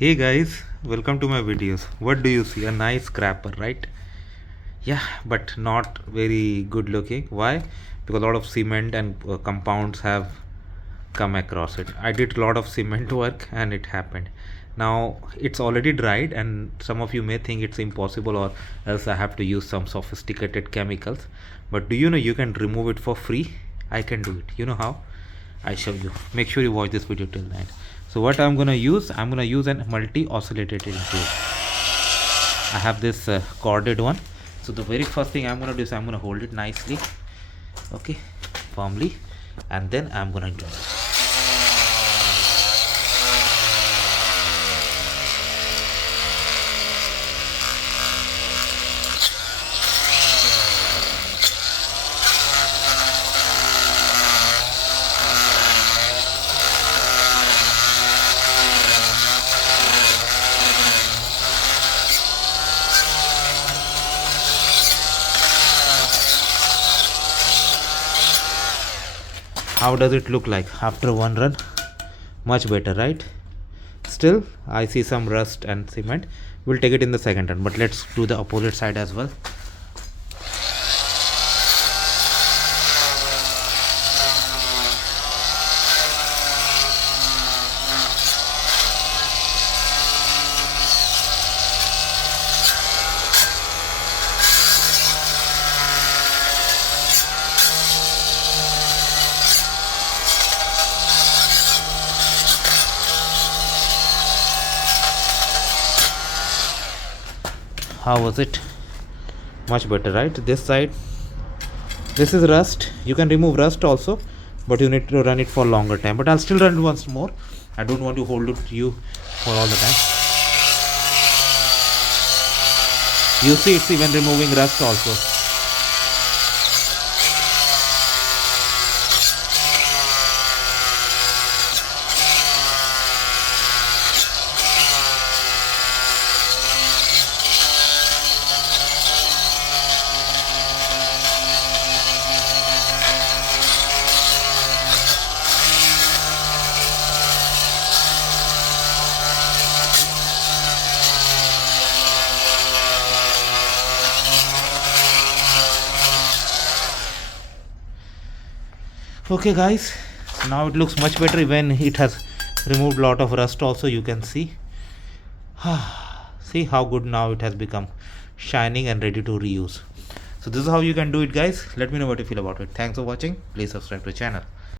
Hey guys, welcome to my videos. What do you see? A nice scrapper, right? Yeah, but not very good looking. Why? Because a lot of cement and compounds have come across it. I did a lot of cement work and it happened. Now it's already dried, and some of you may think it's impossible, or else I have to use some sophisticated chemicals. But do you know you can remove it for free? I can do it. You know how? I show you. Make sure you watch this video till the end. So what I'm gonna use? I'm gonna use an multi-oscillated tool. I have this corded one. So the very first thing I'm gonna do is I'm gonna hold it nicely, okay, firmly, and then I'm gonna do it. How does it look like after one run? Much better, right? Still I see some rust and cement. We'll take it in the second run, but let's do the opposite side as well. How was it? Much better, right? This side, this is rust. You can remove rust also, but you need to run it for longer time. But I'll still run it once more. I don't want to hold it to you for all the time. You see, it's even removing rust also. Okay guys, now it looks much better when it has removed a lot of rust also. You can see see how good now it has become, shining and ready to reuse. So this is how you can do it guys. Let me know what you feel about it. Thanks for watching. Please subscribe to the channel.